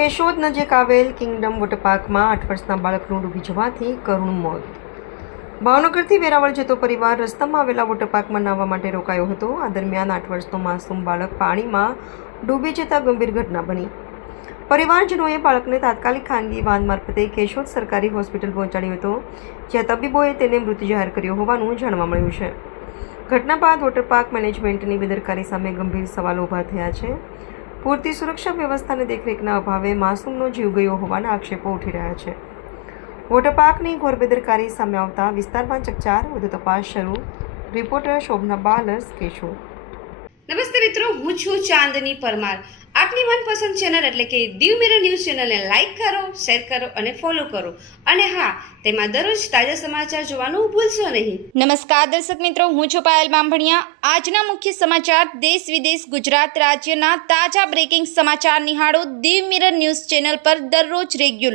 કેશોદ નજીક આવેલ કિંગડમ વોટરપાર્કમાં 8 વર્ષના બાળકનું ડૂબી જવાથી કરુણ મોત. ભાવનગરથી વેરાવળ જતો પરિવાર રસ્તામાં આવેલા વોટરપાર્કમાં નાહવા માટે રોકાયો હતો. આ દરમિયાન 8 વર્ષનો માસૂમ બાળક પાણીમાં ડૂબી જતા ગંભીર ઘટના બની. પરિવારજનોએ બાળકને તાત્કાલિક ખાનગી વાહન મારફતે કેશોદ સરકારી હોસ્પિટલ પહોંચાડ્યો હતો, જ્યાં તબીબોએ તેને મૃત જાહેર કર્યો હોવાનું જાણવા મળ્યું છે. ઘટના બાદ વોટરપાર્ક મેનેજમેન્ટની બેદરકારી સામે ગંભીર સવાલો ઊભા થયા છે. પૂરતી સુરક્ષા વ્યવસ્થાની દેખરેખના અભાવે માસૂમનો જીવ ગયો હોવાના આક્ષેપો ઉઠી રહ્યા છે. વોટરપાર્કની ઘોર બેદરકારી સામે આવતા વિસ્તારમાં ચકચાર. વધુ તપાસ શરૂ. રિપોર્ટર શોભના બાલસ, કેશોદ. નમસ્તે મિત્રો, હું છું ચાંદની પરમાર. આપની મનપસંદ ચેનલ એટલે કે દીવ મિરર ન્યૂઝ ચેનલને લાઈક કરો, શેર કરો અને ફોલો કરો. અને હા, તેમાં દરરોજ તાજા સમાચાર જોવાનું ભૂલશો નહીં. નમસ્કાર દર્શક મિત્રો, હું છું પાયલ બામભણિયા. આજના મુખ્ય સમાચાર દેશ વિદેશ ગુજરાત રાજ્યના તાજા બ્રેકિંગ સમાચાર નિહાળો દીવ મિરર ન્યૂઝ ચેનલ પર દરરોજ રેગ્યુલર.